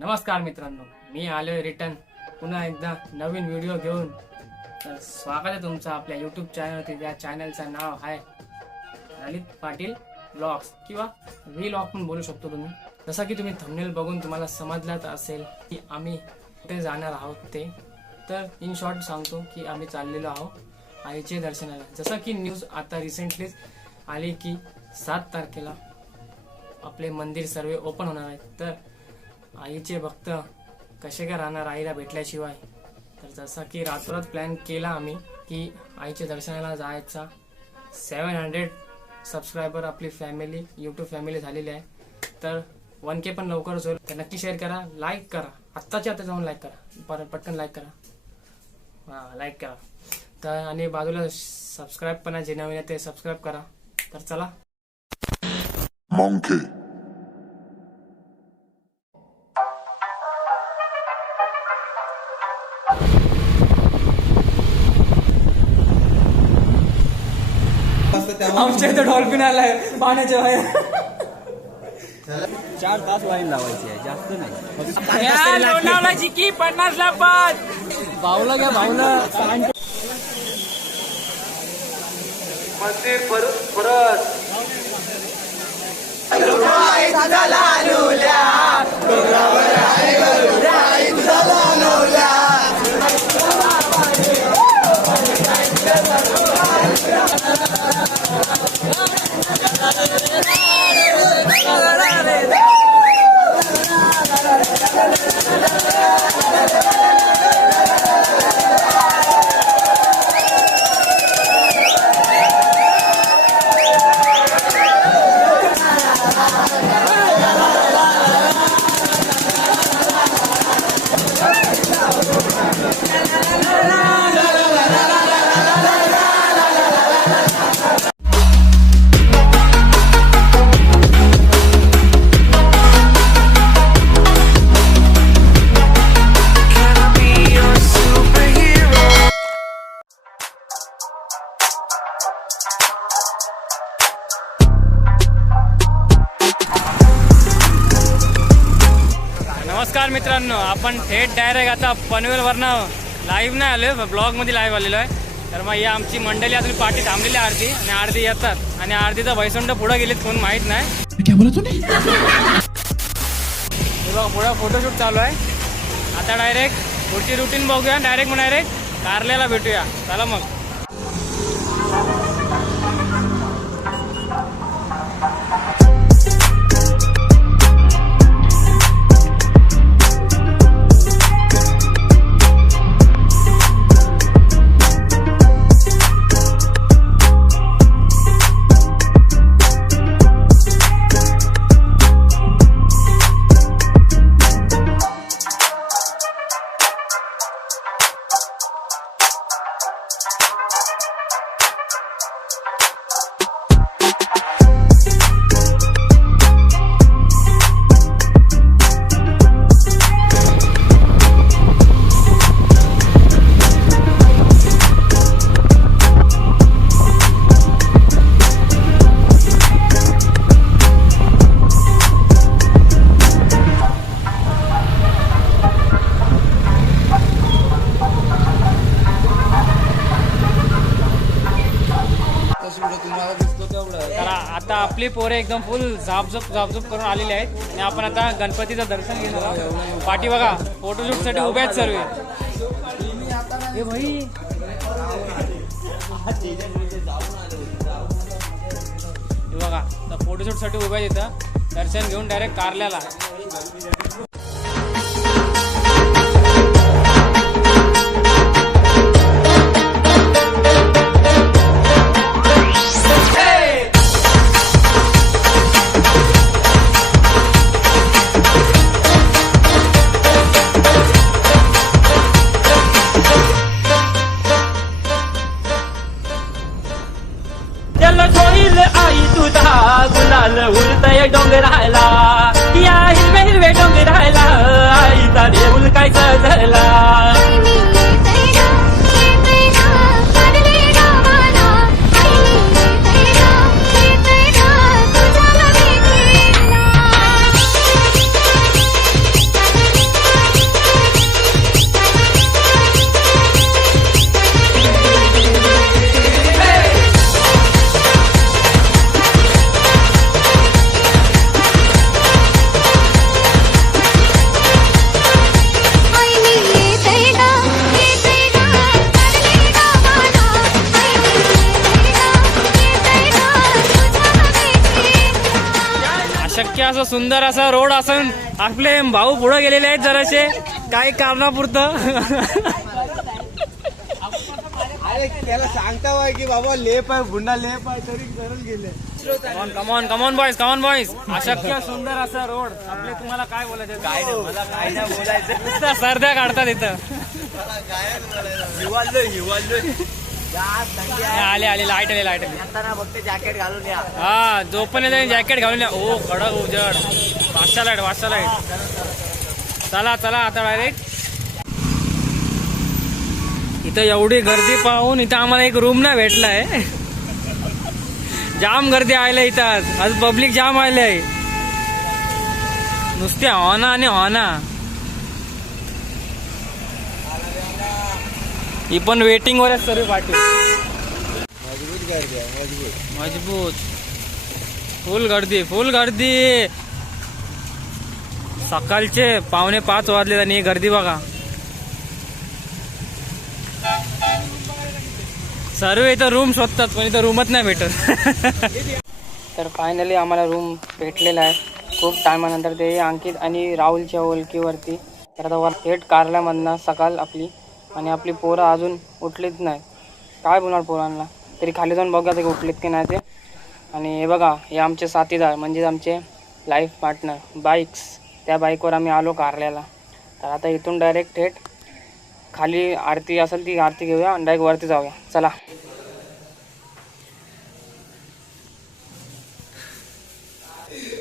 नमस्कार मित्रांनो, मी आलोय रिटर्न पुन्हा एकदा नवीन व्हिडिओ घेऊन. तर स्वागत आहे तुमचं आपल्या यूट्यूब चॅनलवरती. त्या चॅनलचं नाव आहे ललित पाटील ब्लॉग्स किंवा व्लॉग पण बोलू शकतो तुम्ही. जसं की तुम्ही थंबनेल बघून तुम्हाला समजलाच असेल की आम्ही कुठे जाणार आहोत ते. तर इन शॉर्ट सांगतो की आम्ही चाललेलो आहोत आईचे दर्शनाला. जसं की न्यूज आता रिसेंटलीच आली की 7 तारखेला आपले मंदिर सर्व ओपन होणार आहेत. तर आईचे भक्त कसे काय राहणार आईला भेटल्याशिवाय. तर जसं की रातोरात प्लॅन केला आम्ही की आईच्या दर्शनाला जायचा. 700 सबस्क्रायबर आपली फॅमिली यूट्यूब फॅमिली झालेली आहे. तर 1K पण लवकरच होईल. तर नक्की शेअर करा, लाईक करा, आत्ताच्या आता जाऊन लाईक करा, पटकन लाईक करा, लाईक करा. तर आणि बाजूला सबस्क्राईब पण आहे, जे नवीन आहे ते सबस्क्राईब करा. तर चला. Monkey. आमच्या इथं डॉल्फिन आलाय पाण्याच्या बाहेर. 4 तास वाईन लावायची आहे, जास्त नाही. लोणावळ्याची की 50 ला पाच. भावला घ्या, भावला. मंदिर परत नमस्कार मित्रांनो, आपण थेट डायरेक्ट आता पनवेलवरनं लाईव्ह नाही आलोय, ब्लॉग मध्ये लाईव्ह आलेलो आहे. तर मग ही आमची मंडळी अजून पाठी थांबलेली आरती आणि आरती येतात आणि आरतीचा भैसंड पुढे गेलीत कोण माहित नाही. हे बघा पुढं फोटोशूट चालू आहे. आता डायरेक्ट पुढची रुटीन बघूया. डायरेक्ट कारल्याला भेटूया. चला मग. आता आपली पोरे एकदम फुल झापझूप करून आलेली आहेत आणि आपण आता गणपतीचं दर्शन घेणार आहोत. पाठी बघा फोटोशूट साठी उभे आहेत सर्व. हे भाई बघा आता फोटोशूट साठी उभे आहेत इथं. दर्शन घेऊन डायरेक्ट कारल्याला. आई तुझा गुलाल उलतय डोंगराला, या हिरवे हिरवे डोंगराला आईचा देऊल काय सजला. अशक्य असं सुंदर असा रोड असून आपले भाऊ पुढे गेलेले आहेत जराशे काही कारणापुरतं. अरे त्याला सांगता वाय की बाबा लेप आहे बुंडा लेप आहे तरी करून गेले. कमॉन बॉईज अशक्य सुंदर असा रोड आपले तुम्हाला काय बोलायचं? काय नाही मला काय नाही बोलायचं. नुसतं सर्द्या काढतात इथं. हिवाळलोय आले लाईट आले येताना फक्त जॅकेट घालून या. हा जो पण येते जॅकेट घालून या. ओ कडक उजड 500 लाईट. चला आता डायरेक्ट. इथं एवढी गर्दी पाहून इथं आम्हाला एक रूम नाही भेटलाय. जाम गर्दी आयलंय इथं आज पब्लिक जाम आयलंय नुसते हॉना आणि हॉना. ही पण वेटिंग वर सर्व पाठी. मजबूत गर्दी आहे मजबूत. फुल गर्दी. सकाळचे 4:45 वाजले आणि ही गर्दी बघा. सर्व इथं रूम शोधतात पण इथं रूमच नाही भेटत. तर फायनली आम्हाला रूम भेटलेला आहे खूप टायमानंतर. ते अंकित आणि राहुलच्या ओळखीवरती. तर आता वर थेट कारल्यामधनं सकाळ आपली आणि आपली पोरं अजून उठलीच नाही. काय बोलणार पोरांना? तरी खाली जाऊन बघा ते उठलेत की नाही ते. आणि हे बघा हे आमचे साथीदार म्हणजे आमचे लाईफ पार्टनर बाईक्स. त्या बाईकवर आम्ही आलो कारल्याला. तर आता इथून डायरेक्ट थेट खाली आरती असेल ती आरती घेऊया आणि डायरेक्ट वरती जाऊया. चला.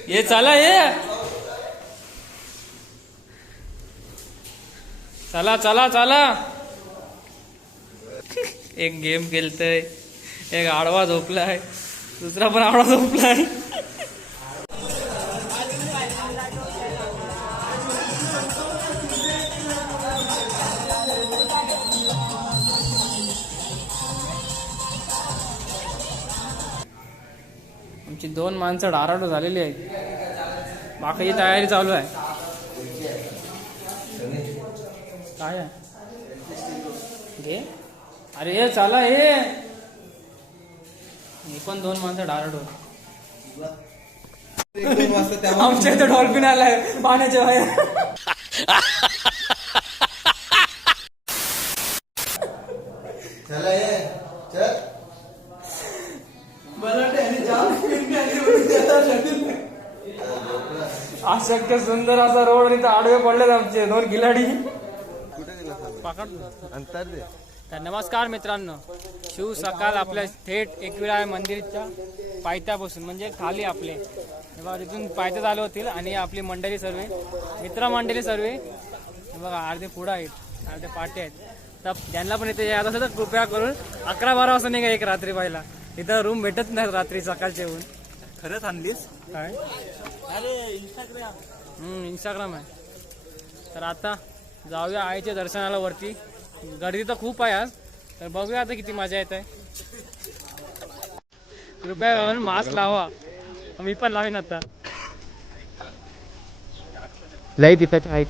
ये चला चला. एक गेम खेळतय, एक आडवा झोपलाय, दुसरा पण आडवा झोपलाय. आमची 2 माणसं डाराडो झालेली आहेत. बाकीची तयारी चालू आहे. काय आहे घे. अरे ये चला हे पण 2 माणसं डाराडो. आमच्या इथं डॉल्फिन आलाय पाण्याच्या बाहेर. चला ये चल. अशक्य सुंदर असा रोड इथं आडवे पडलेत आमचे 2 खिलाडी. अंतर दे. तर नमस्कार मित्रांनो, शिव सकाळ आपल्या थेट एकविरा मंदिरच्या पायथ्यापासून म्हणजे खाली आपले बघा तिथून पायथ्यात आलो होतील. आणि आपली मंडळी सर्व मित्रमंडळी सर्व बघा अर्धे पुढं आहेत अर्धे पाटे आहेत. तर ज्यांना पण इथे यायचं असेल तर कृपया करून 11-12 वाजता निघा. एक रात्री पाहिला इथं रूम भेटत नाही रात्री सकाळचे येऊन. खरंच आणलीस काय? अरे इंस्टाग्राम आहे. तर आता जाऊया आईच्या दर्शनाला वरती. गर्दी तर खूप आहे आज. तर बघूया आता किती मजा येत आहे. कृपया करून मास्क लावा. मी पण लावेन आता. लई दिसायचं आहे.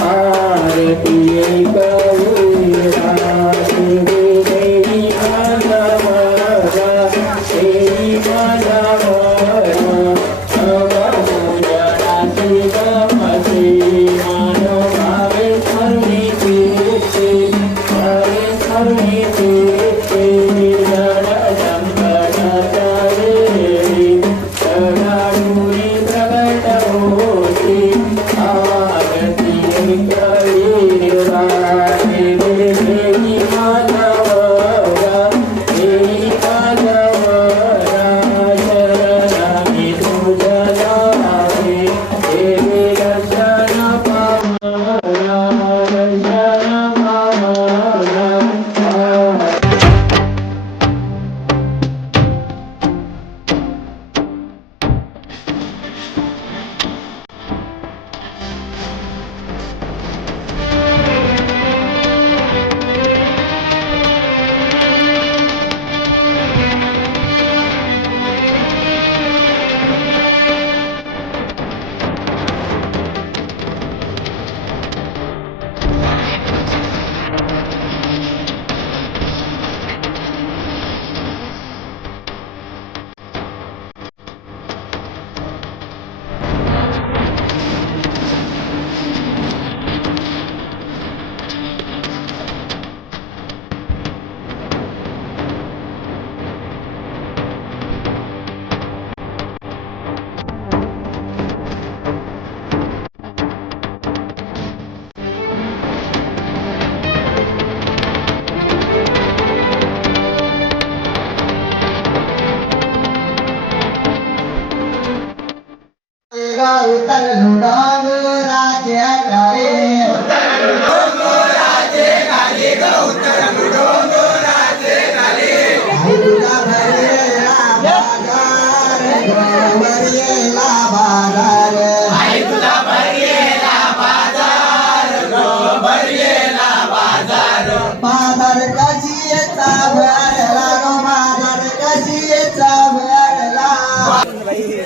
Para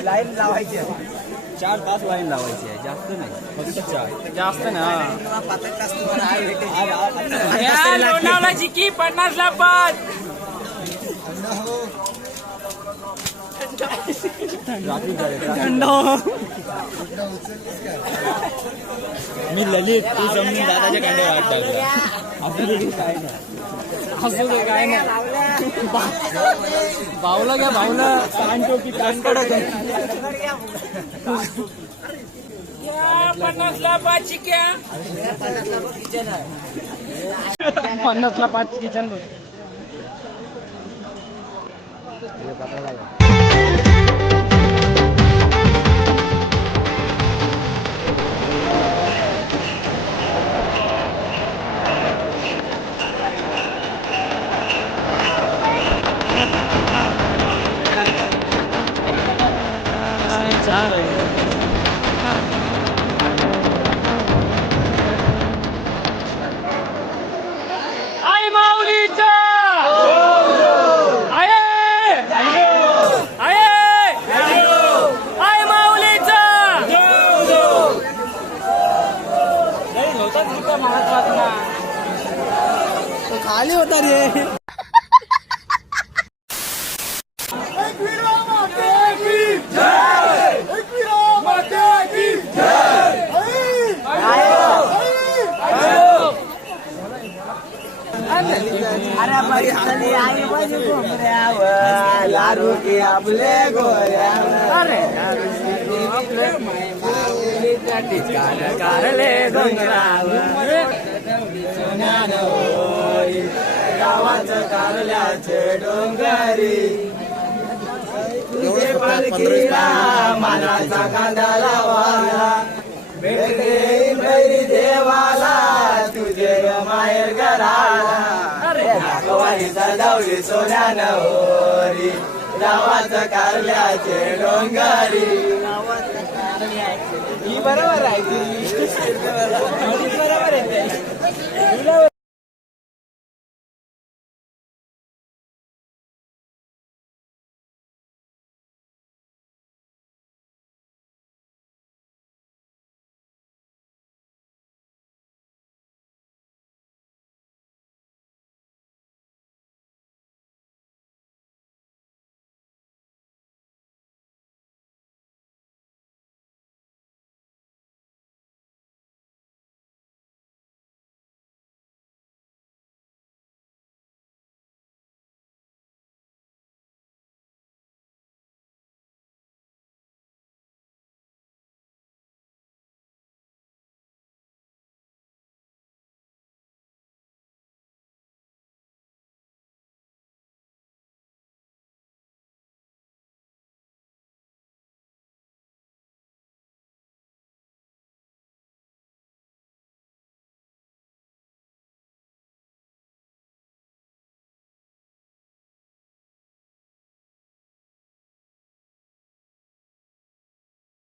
लाईन लावायची 4 तास लाईन लावायची आहे, जास्त नाही, फक्त 4. जास्त ना लोणावळा लोणावळाची की 50 ला 5. मी ललित, तू जमून दादाच्या कांड्या वाट टाकला. आपल्याला काय नाही. असं ते काय नाही. भावलं घ्या भावलं. सांगतो की कानकडं 50 ला 5 चिक्या. 50 ला 5 किचन. आई माऊलीचा आहे आई माऊलीचा खाली होता रे. लारू की आपले गोऱ्यावर कारले डोंगरावर गावाचं कारल्याचे डोंगरी तुझे पालखीला मानाचा कांदा लावाला भेट भैरी देवाला तुझे माहेर घराला नागवाडी सजावली सोन्यानं होरी गावाचं कारल्याचे डोंगरी. ही बरोबर आहे, बरोबर आहे.